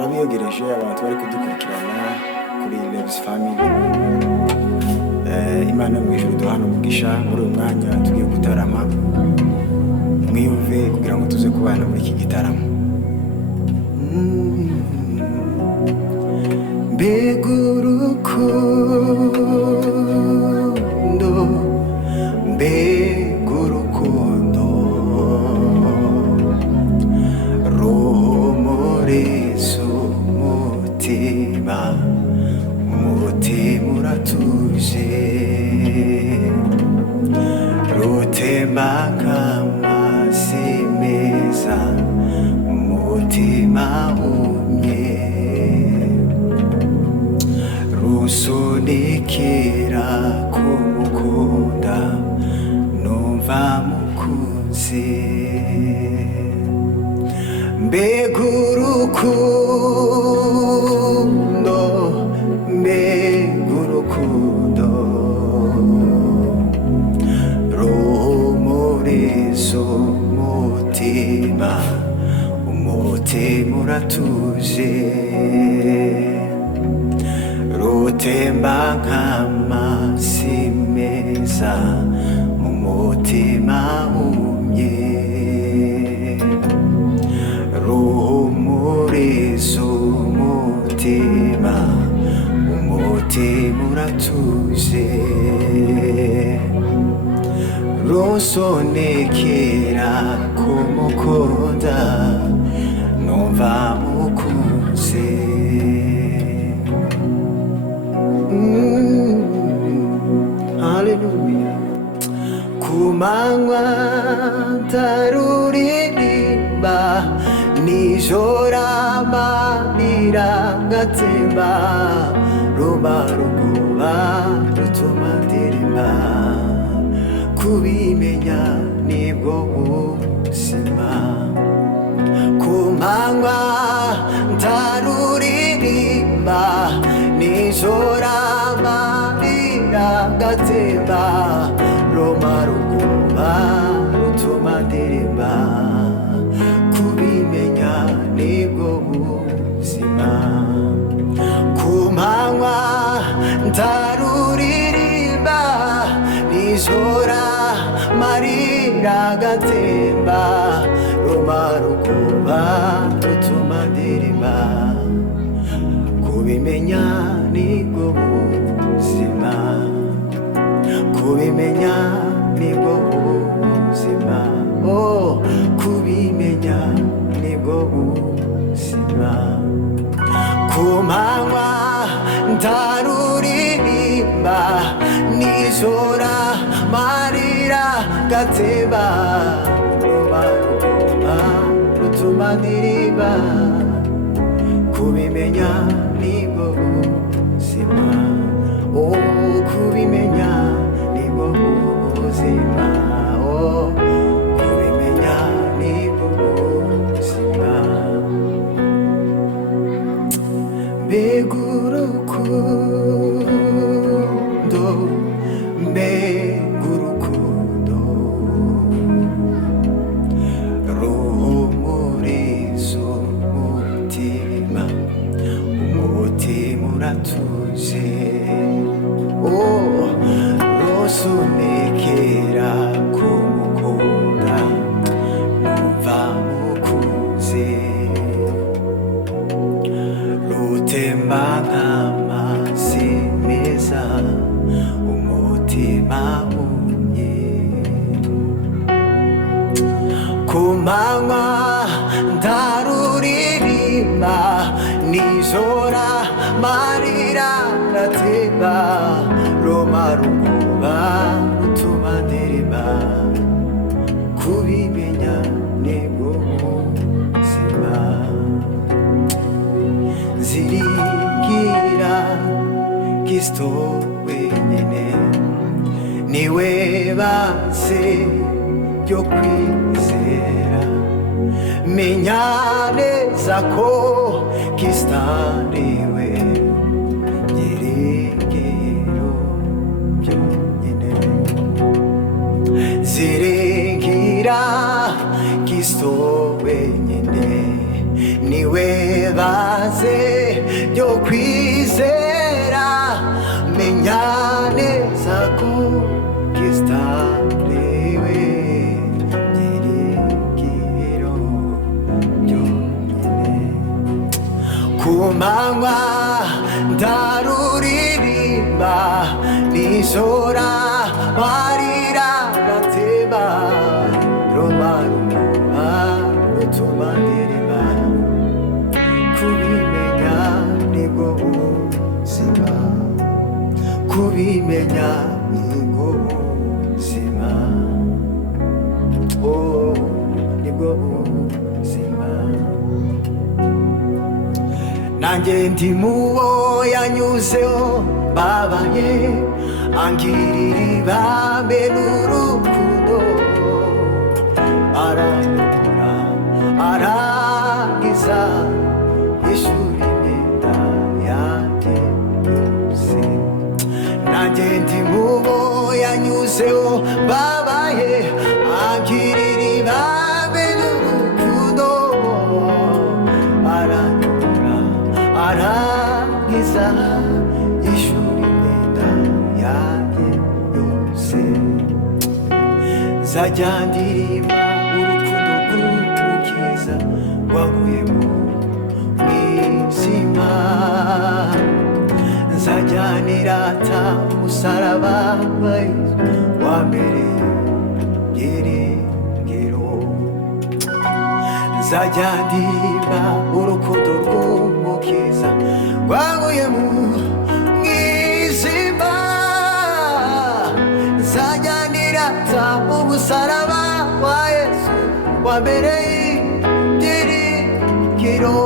turabiyogereje abantu bari kudukurikirana kuri Levis Family. Imana yo mw'ijuru duhana umugisha muri uyu mwanya tugiye gutarama, mwiyumve kugira ngo tuze kubana muri iki gitaramo. Mbega urukundo, mbega urukundo rumuriza umutima, umutima uratuje, rutemba nk'amazi meza, umutima wumye, rusunikira kumukunda, numva mukunzi. Mbega urukundo, mbega urukundo rumuriza umutima, umutima uratuje, rutemba nk'amazi meza, umutima wumye, ruhumuriza umutima, umutima uratuje, runsonekera kumukunda, numva mukunze. Hallelujah. Kumanywa ntaruririmba, nijoro amarira agatemba, rumara ubwoba rutuma ndirimba, kubimenya nibwo buzima. Kumanywa ntaruririmba, nijoro amarira agatemba, rumara ubwoba rutuma ndirimba, kubimenya nibwo buzima. Kumanywa ntaruririmba, nijoro amarira agatemba, rumara ubwoba rutuma ndirimba, kubimenya nibwo buzima, kubimenya nibwo buzima, oh, kubimenya nibwo buzima. Kumanywa ntaruririmba, nijoro amarira agatemba, rumara ubwoba rutuma ndirimba, kubimenya nibwo buzima, oh, kubimenya nibwo buzima, oh, kubimenya nibwo buzima. Mbega urukundo, mbega urukundo ruhumuriza umutima, umutima uratuje, oh, rusunikira kumukunda, numva mukunze, rutemba nk'amazi meza, umutima wumye. Kumanywa ntaruririmba, nijoro amarira agatemba, rumara ubwoba rutuma ndirimba, kubimenya nibwo buzima. Nziringira Kristo wenyine, niwe base ryo kwizera, menya neza ko Kristo ariwe byiringiro byonyine. Kristo wenyine niwe bazi kwizera menya neza ko gistariwe byiringiro byonyine ku manywa ndaruririmba nijora marira gateba romaruma rutuma ndirimba kubimenya nibwo buzima kubimenya nibwo buzima oh nibwo buzima nanjye ndi mubo yanyuzeho babaye angirira ibambe n'urukundo aranyura arangiza ishuri imyenda yanjye yose nanjye ndi mubo yanyuzeho babaye angirira ibambe n'urukundo aranyura arangiza ishuri imyenda yanjye yose nzajya ndirimba urukundo rw'umukiza wankuye mu mwijima nzajya nirata umusaraba wambereye byiringiro nzajya ndirimba urukundo rw'umukiza wankuye mu mwijima nzajya nirata umusaraba wa Yesu wambereye byiringiro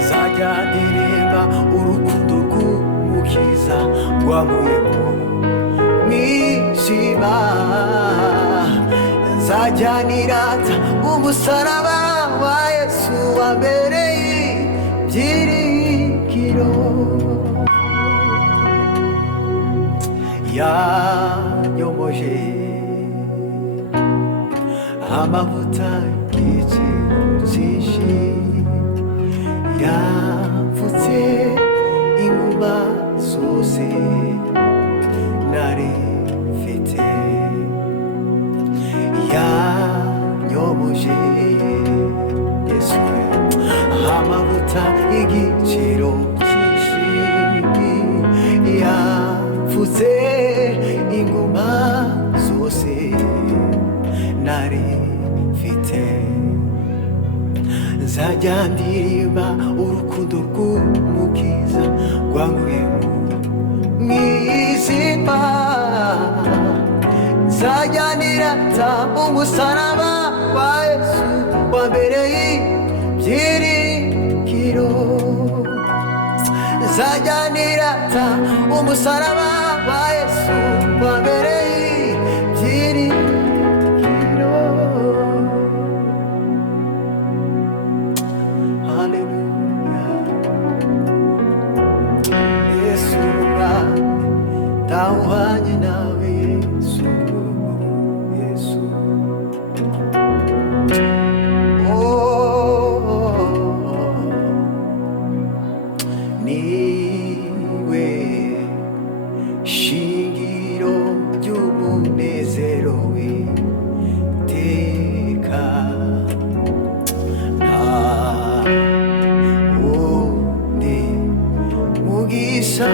nzajya ndirimba urukundo rw'umukiza wankuye mu mwijima nzajya nirata umusaraba wa Yesu wambereye byiringiro yanyomoje amavuta y'igiciro cyinshi yapfutse inguma zose nari mfite yanyomoje Yesu amavuta y'igiciro cyinshi yapfutse inguma zose nari mfite nzajya ndirimba urukundo rw'umukiza rwankuye mu mwijima nzajya nirata umusaraba wa Yesu wambereye byiringiro nzajya nirata umusaraba wa Yesu wambereye byiringiro haleluya Yesu tawuhanye nawe Yesu Yesu niwe shingiro ry'umunezero w'iteka nta wundi mugisha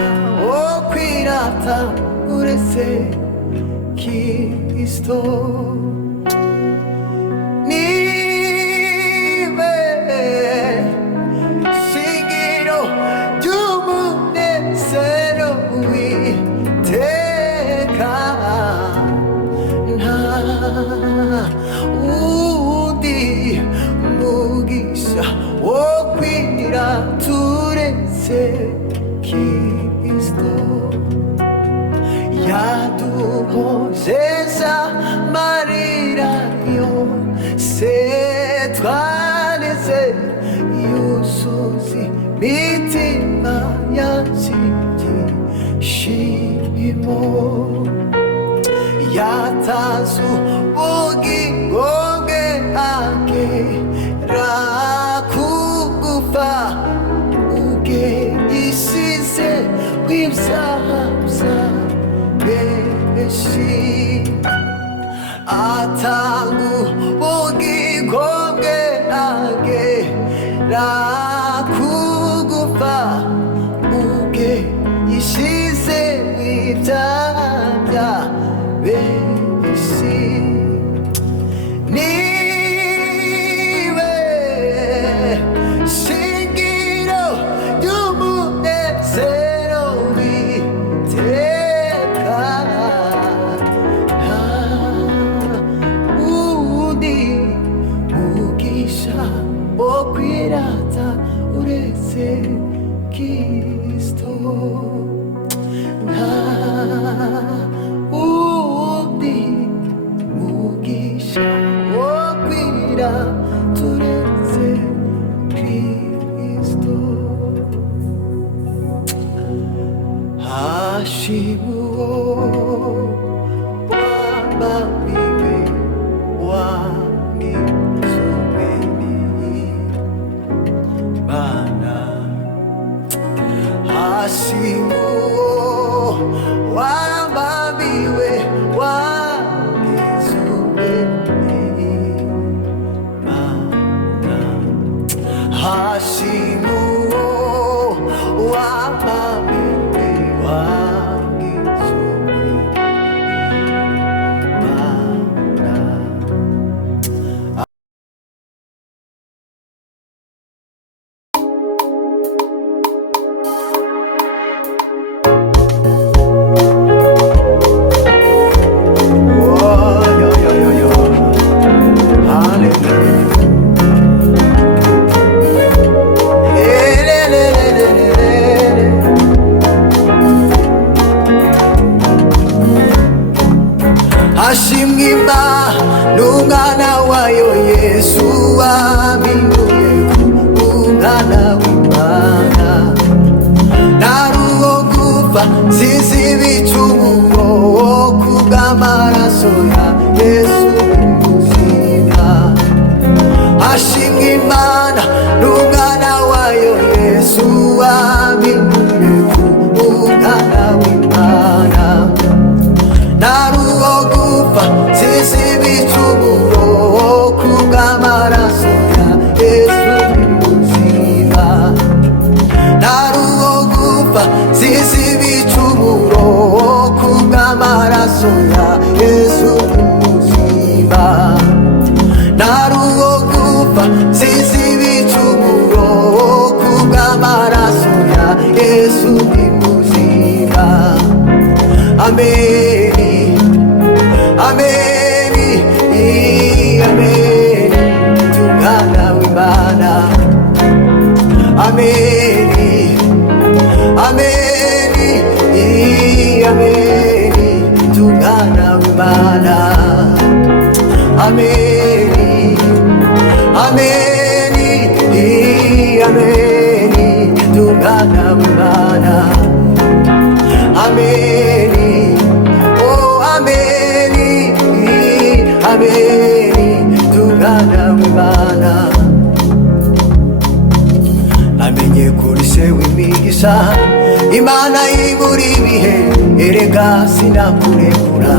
wo kwirata uretse Kristo niwe shingiro ry'umunezero w'iteka nta wundi mugisha wo kwirata uretse Kristo yaduhozeza marira yose twaneze yuzuza imitima yabyigishimo yataze ubugingo bwe agera ku gupfa benshi atangu bugikombe agera kugufa ubwe yishize mw'ibyaha benshi niwe shingiro ry'umunezero w'iteka nta wundi mugisha wo kwirata uretse Kristo nta wundi mugisha wo kwirata uretse Kristo hashimuwo wabambiwe wangizubeni bana hashimuwo wabambiwe wangizubeni bana hashimuwo wabambiwe wangizubeni bana ashimwa n'umwana wayo Yesu waminduye umwana w'Imana naruwo gupfa nsize ibicumuro kubw'amaraso ya Yesu muzima ashimwa Imana n'umwana wayo Yesu waminduye umwana w'Imana naruwo gupfa nsize ibicumuro kubw'amaraso ya Yesu muzima naruwo gupfa nsize ibicumuro kubw'amaraso ya Yesu muzima naruwo gupfa nsize ibicumuro kubw'amaraso ya Yesu muzima ameni ameni ameni tungana w'Imana ameni ameni ameni tungana w'Imana ameni ameni ameni tungana w'Imana ameni oh ameni ameni tungana w'Imana amenye kuri se w'imigisha Imana ibura ibihe erega sinakurekura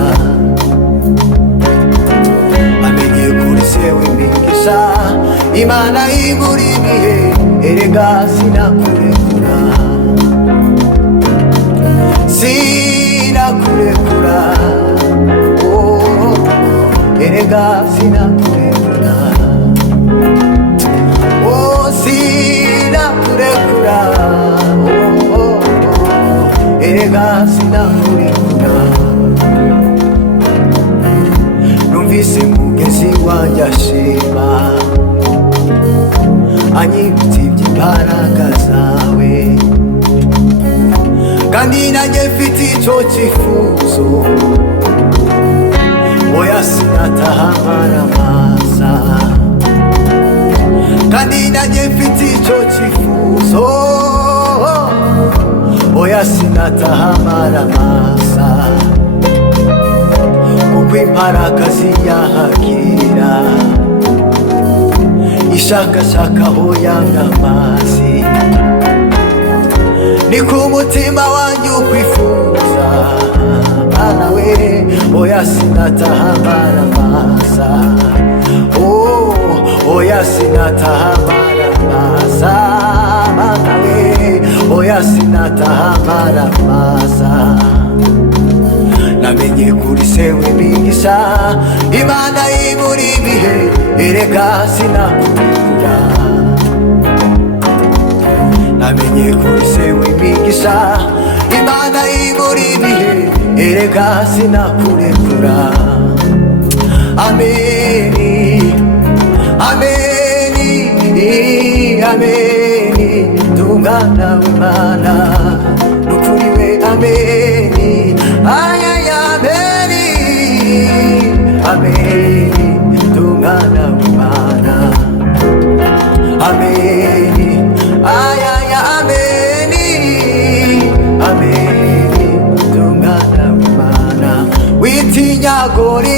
amenye kuri se w'imigisha Imana ibura ibihe erega sinakurekura sinakurekura oh erega sinakurekura oh sinakurekura oh erega sinakurekura numvise mugezi wanjye ashima anyibutsa iby'imbaraga zawe kandi nanjye mfite icyo cyifuzo oya sinataha maramaza kandi nanjye mfite icyo cyifuzo oya sinataha maramaza kuko imbaraga ziyahakira ishakashaka aho yanga amazi ni ku mutima wanjye ukwifuza Bana we oya sinataha maramasa. Oh, oya sinataha maramasa. Mana we, oya sinataha maramasa. Namenye kuri se w'imigisha, Imana iburi ibihe, erega sinakurekura. Namenye kuri se w'imigisha, Imana iburi ibihe, erega sinakurekura. Ameni, ameni, ameni, tungana w'Imana nukuri we. Ameni, ayaya ameni, ameni, tungana w'Imana. Ameni, ayaya ameni, ameni, tungana w'Imana. Witinya gori